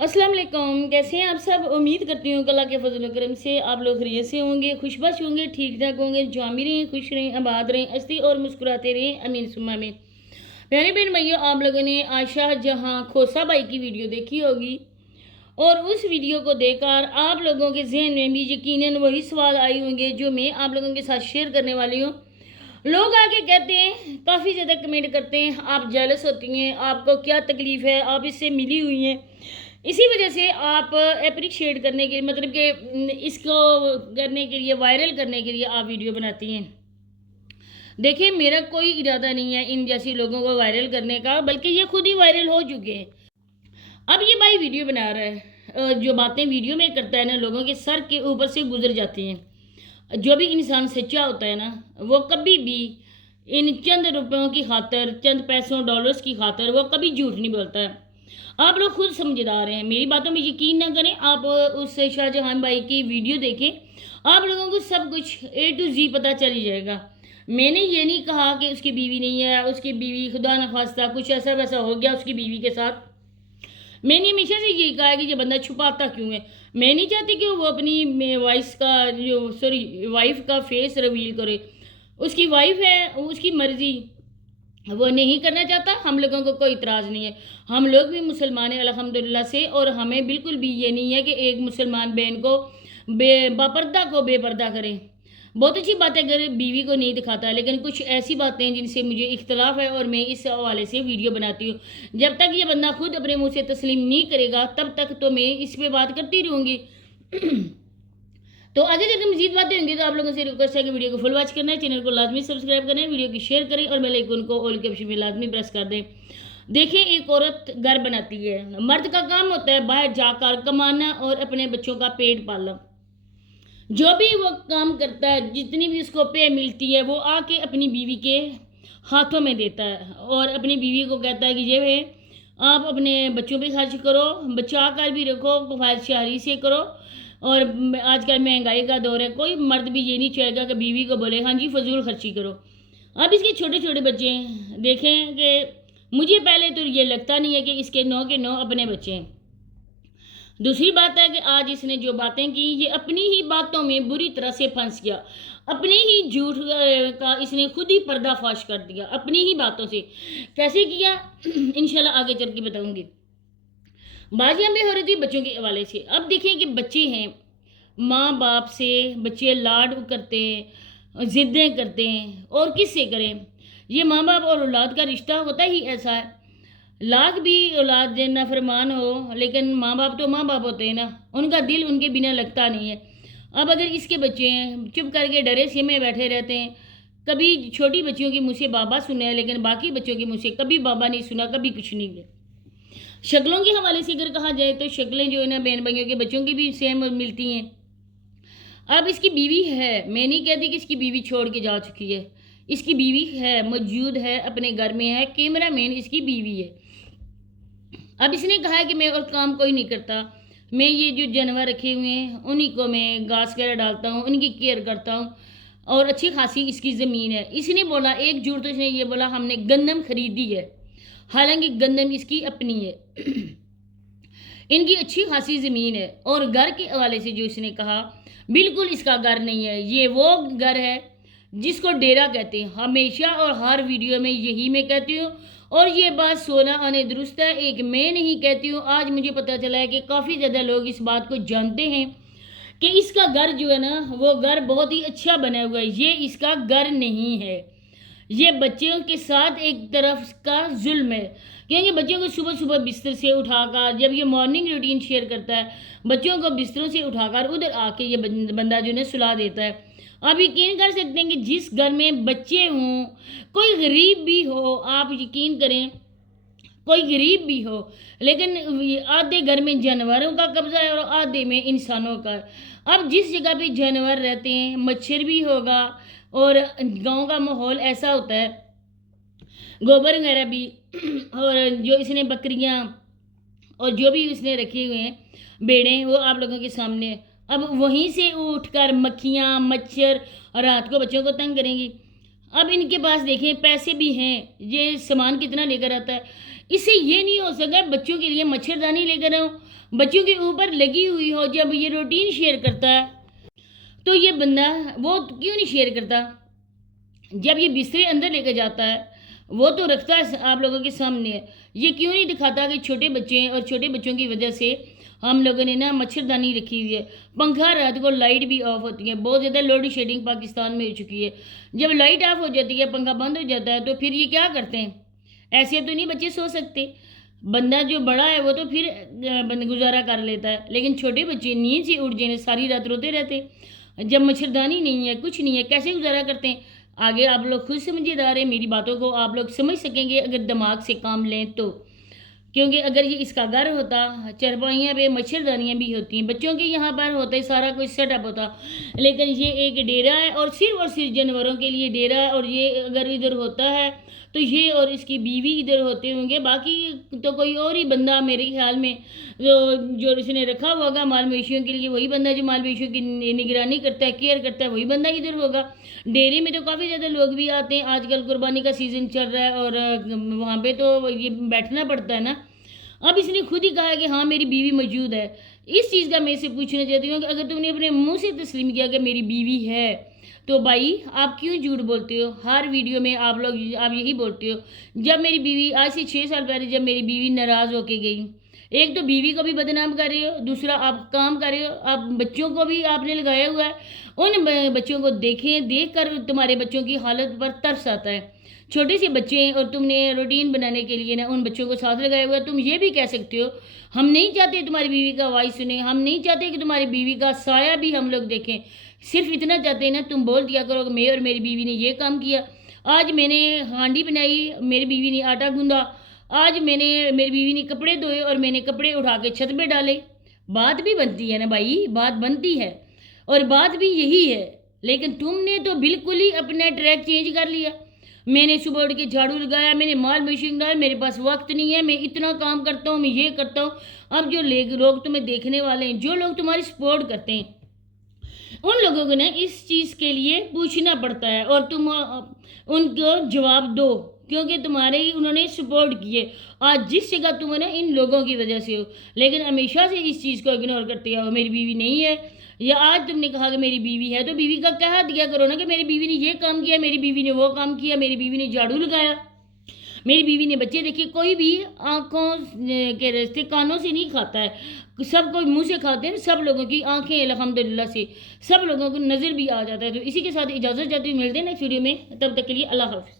अस्सलाम वालेकुम। कैसे हैं आप सब? उम्मीद करती हूँ कि अल्लाह के फजल व करम से आप लोग खैरियत से होंगे, खुशबश होंगे, ठीक ठाक होंगे, जामी रहें, खुश रहें, आबाद रहें, हंसते और मुस्कुराते रहें, अमीन सुम्मा में। प्यारे बहन भाइयों, आप लोगों ने आशा जहां खोसा भाई की वीडियो देखी होगी और उस वीडियो को देखकर आप लोगों के जहन में भी यकीनन वही सवाल आए होंगे जो मैं आप लोगों के साथ शेयर करने वाली हूँ। लोग आके कहते हैं, काफ़ी ज़्यादा कमेंट करते हैं, आप जेलस होती हैं, आपको क्या तकलीफ़ है, आप इससे मिली हुई हैं, इसी वजह से आप अप्रिशिएट करने के मतलब कि इसको करने के लिए, वायरल करने के लिए आप वीडियो बनाती हैं। देखिए, मेरा कोई इरादा नहीं है इन जैसी लोगों को वायरल करने का, बल्कि ये खुद ही वायरल हो चुके हैं। अब ये भाई वीडियो बना रहा है, जो बातें वीडियो में करता है ना, लोगों के सर के ऊपर से गुजर जाती हैं। जो भी इंसान सच्चा होता है ना, वो कभी भी इन चंद रुपयों की खातर, चंद पैसों डॉलर्स की खातर वो कभी झूठ नहीं बोलता है। आप लोग खुद समझदार हैं, मेरी बातों में यकीन ना करें, आप उस शाहजहां भाई की वीडियो देखें, आप लोगों को सब कुछ A to Z पता चल ही जाएगा। मैंने ये नहीं कहा कि उसकी बीवी नहीं है, उसकी बीवी खुदा न खास्ता कुछ ऐसा वैसा हो गया उसकी बीवी के साथ। मैंने हमेशा से यही कहा है कि ये बंदा छुपाता क्यों है। मैं नहीं चाहती कि वो अपनी वाइफ का फेस रिवील करे। उसकी वाइफ है, उसकी मर्जी, वो नहीं करना चाहता, हम लोगों को कोई इतराज़ नहीं है। हम लोग भी मुसलमान हैं अल्हम्दुलिल्लाह से, और हमें बिल्कुल भी ये नहीं है कि एक मुसलमान बहन को बापर्दा को बेपर्दा करें। बहुत अच्छी बात है अगर बीवी को नहीं दिखाता, लेकिन कुछ ऐसी बातें हैं जिनसे मुझे इख्तलाफ है और मैं इस हवाले से वीडियो बनाती हूँ। जब तक ये बंदा खुद अपने मुँह से तस्लीम नहीं करेगा तब तक तो मैं इस पर बात करती रहूँगी। तो आगे जब मजीद बातें होंगी तो आप लोगों से रिक्वेस्ट है कि वीडियो को फुल वॉच करना है, चैनल को लाजमी सब्सक्राइब करें, वीडियो की शेयर करें और बेल आइकन को ऑल के ऑप्शन में लाजमी प्रेस कर दें। देखिए, एक औरत घर बनाती है, मर्द का काम होता है बाहर जाकर कमाना और अपने बच्चों का पेट पालना। जो भी वो काम करता है, जितनी भी उसको पे मिलती है, वो आके अपनी बीवी के हाथों में देता है और अपनी बीवी को कहता है कि ये है, आप अपने बच्चों पे खर्च करो, बचा कर भी रखो, खफायतशारी से करो। और आजकल महंगाई का दौर है, कोई मर्द भी ये नहीं चाहेगा कि बीवी को बोले हाँ जी फजूल खर्ची करो। अब इसके छोटे छोटे बच्चे हैं, देखें कि मुझे पहले तो ये लगता नहीं है कि इसके 9 के 9 अपने बच्चे हैं। दूसरी बात है कि आज इसने जो बातें की, ये अपनी ही बातों में बुरी तरह से फंस गया, अपने ही झूठ का इसने खुद ही पर्दाफाश कर दिया अपनी ही बातों से। कैसे किया इंशाल्लाह आगे चल के बताऊंगी। बात यहाँ पे हो रही थी बच्चों के हवाले से। अब देखिए कि बच्चे हैं, माँ बाप से बच्चे लाड करते हैं, ज़िद्दें करते हैं, और किससे करें। ये माँ बाप और औलाद का रिश्ता होता ही ऐसा है। लाख भी औलाद देना फरमान हो, लेकिन माँ बाप तो माँ बाप होते हैं ना, उनका दिल उनके बिना लगता नहीं है। अब अगर इसके बच्चे हैं, चुप करके डरे से में बैठे रहते हैं, कभी छोटी बच्चियों के मुँह से बाबा सुना है, लेकिन बाकी बच्चों के मुँह से कभी बाबा नहीं सुना, कभी कुछ नहीं है। शक्लों के हवाले से अगर कहा जाए तो शक्लें जो है ना बहन भाइयों के बच्चों की भी सेम मिलती हैं। अब इसकी बीवी है, मैं नहीं कहती कि इसकी बीवी छोड़ के जा चुकी है, इसकी बीवी है, मौजूद है, अपने घर में है, कैमरामैन इसकी बीवी है। अब इसने कहा है कि मैं और काम कोई नहीं करता, मैं ये जो जानवर रखे हुए हैं उन्हीं को मैं घास वगैरह डालता हूँ, उनकी केयर करता हूँ, और अच्छी खासी इसकी ज़मीन है। इसने बोला, एक झूठ तो इसने ये बोला हमने गंदम खरीदी है, हालांकि गंदम इसकी अपनी है। इनकी अच्छी खासी ज़मीन है। और घर के हवाले से जो इसने कहा, बिल्कुल इसका घर नहीं है, ये वो घर है जिसको डेरा कहते हैं। हमेशा और हर वीडियो में यही मैं कहती हूँ, और ये बात सोना आने दुरुस्त है, एक मैं नहीं कहती हूँ। आज मुझे पता चला है कि काफ़ी ज़्यादा लोग इस बात को जानते हैं कि इसका घर जो है ना, वो घर बहुत ही अच्छा बना हुआ है। ये इसका घर नहीं है, ये बच्चों के साथ एक तरफ का जुल्म है। क्योंकि बच्चों को सुबह सुबह बिस्तर से उठाकर, जब ये मॉर्निंग रूटीन शेयर करता है, बच्चों को बिस्तरों से उठाकर उधर आके ये बंदा जो है सुला देता है। आप यकीन कर सकते हैं कि जिस घर में बच्चे हों, कोई गरीब भी हो, आप यकीन करें कोई गरीब भी हो, लेकिन आधे घर में जानवरों का कब्जा है और आधे में इंसानों का। अब जिस जगह पे जानवर रहते हैं, मच्छर भी होगा, और गांव का माहौल ऐसा होता है, गोबर वगैरह भी और जो इसने बकरियां और जो भी इसने रखे हुए हैं भेड़ें, वो आप लोगों के सामने है। अब वहीं से उठकर मक्खियाँ मच्छर रात को बच्चों को तंग करेंगी। अब इनके पास देखें पैसे भी हैं, ये सामान कितना लेकर आता है। اس سے یہ نہیں ہو سکا بچوں کے لیے مچھردانی لے کر آؤں، بچوں کے اوپر لگی ہوئی ہو۔ جب یہ روٹین شیئر کرتا ہے تو یہ بندہ وہ کیوں نہیں شیئر کرتا؟ جب یہ بسترے اندر لے کے جاتا ہے وہ تو رکھتا ہے آپ لوگوں کے سامنے ہے، یہ کیوں نہیں دکھاتا کہ چھوٹے بچے ہیں اور چھوٹے بچوں کی وجہ سے ہم لوگوں نے نا مچھردانی رکھی ہوئی ہے، پنکھا رات کو لائٹ بھی آف ہوتی ہے، بہت زیادہ لوڈ شیڈنگ پاکستان میں ہو چکی ہے۔ جب لائٹ آف ہو جاتی ہے، پنکھا بند ہو جاتا ہے، تو پھر یہ کیا کرتے ہیں؟ ایسے تو نہیں بچے سو سکتے، بندہ جو بڑا ہے وہ تو پھر گزارا کر لیتا ہے، لیکن چھوٹے بچے نیند سے اٹھ جائیں ساری رات روتے رہتے، جب مچھردانی نہیں ہے کچھ نہیں ہے کیسے گزارا کرتے ہیں؟ آگے آپ لوگ خود سمجھدار ہیں، میری باتوں کو آپ لوگ سمجھ سکیں گے اگر دماغ سے کام لیں تو، کیونکہ اگر یہ اس کا گھر ہوتا، چرپائیاں پہ مچھردانیاں بھی ہوتی ہیں، بچوں کے یہاں پر ہوتا ہے، سارا کچھ سیٹ اپ ہوتا، لیکن یہ ایک ڈیرا ہے اور صرف جانوروں کے لیے ڈیرا ہے، اور یہ اگر ادھر ہوتا ہے تو یہ اور اس کی بیوی ادھر ہوتے ہوں گے، باقی تو کوئی اور ہی بندہ میرے خیال میں جو اس نے رکھا ہوگا مال مویشیوں کے لیے، وہی بندہ جو مال مویشیوں کی نگرانی کرتا ہے، کیئر کرتا ہے، وہی بندہ ادھر ہوگا۔ ڈیری میں تو کافی زیادہ لوگ بھی آتے ہیں، آج کل قربانی کا سیزن چل رہا ہے اور وہاں پہ تو یہ بیٹھنا پڑتا ہے نا۔ اب اس نے خود ہی کہا کہ ہاں میری بیوی موجود ہے، اس چیز کا میں اسے پوچھنا چاہتی ہوں کہ اگر تم نے اپنے منہ سے تسلیم کیا کہ میری بیوی ہے تو بھائی آپ کیوں جھوٹ بولتے ہو؟ ہر ویڈیو میں آپ یہی بولتے ہو، جب میری بیوی آج سے 6 سال پہلے جب میری بیوی ناراض ہو کے گئی، ایک تو بیوی کو بھی بدنام کر رہے ہو، دوسرا آپ کام کر رہے ہو، آپ بچوں کو بھی آپ نے لگایا ہوا ہے، ان بچوں کو دیکھ کر تمہارے بچوں کی حالت پر ترس آتا ہے، چھوٹے سے بچے ہیں اور تم نے روٹین بنانے کے لیے نا ان بچوں کو ساتھ لگایا ہوا ہے۔ تم یہ بھی کہہ سکتے ہو ہم نہیں چاہتے تمہاری بیوی کا وائس سنیں، ہم نہیں چاہتے کہ تمہاری بیوی کا سایہ بھی ہم لوگ دیکھیں، صرف اتنا چاہتے ہیں نا تم بول دیا کرو کہ میں اور میری بیوی نے یہ کام کیا، آج میں نے ہانڈی بنائی، میری بیوی نے آٹا گوندا، آج میری بیوی نے کپڑے دھوئے اور میں نے کپڑے اٹھا کے چھت پہ ڈالے، بات بھی بنتی ہے نا بھائی، بات بنتی ہے اور بات بھی یہی ہے، لیکن تم نے تو بالکل ہی اپنا ٹریک چینج کر لیا۔ میں نے صبح اٹھ کے جھاڑو لگایا، میں نے مال مویشی ڈالا، میرے پاس وقت نہیں ہے، میں اتنا کام کرتا ہوں، میں یہ کرتا ہوں۔ اب جو لوگ تمہیں دیکھنے والے ہیں، جو لوگ تمہاری سپورٹ کرتے ہیں، ان لوگوں کو نا اس چیز کے لیے پوچھنا پڑتا ہے اور تم ان کو جواب دو، کیونکہ تمہارے ہی انہوں نے سپورٹ کیے، آج جس جگہ تم نا ان لوگوں کی وجہ سے ہو، لیکن ہمیشہ سے اس چیز کو اگنور کرتے ہو، میری بیوی نہیں ہے، یا آج تم نے کہا کہ میری بیوی ہے تو بیوی کا کہہ دیا کرو نا کہ میری بیوی نے یہ کام کیا، میری بیوی نے وہ کام کیا، میری بیوی نے جھاڑو لگایا، میری بیوی نے بچے دیکھے۔ کوئی بھی آنکھوں کے راستے کانوں سے نہیں کھاتا ہے، سب کو منہ سے کھاتے ہیں، سب لوگوں کی آنکھیں الحمدللہ سے سب لوگوں کو نظر بھی آ جاتا ہے۔ تو اسی کے ساتھ اجازت چاہتی ہوں، ملتے ہیں نیکسٹ ویڈیو میں، تب تک کے لیے اللہ حافظ۔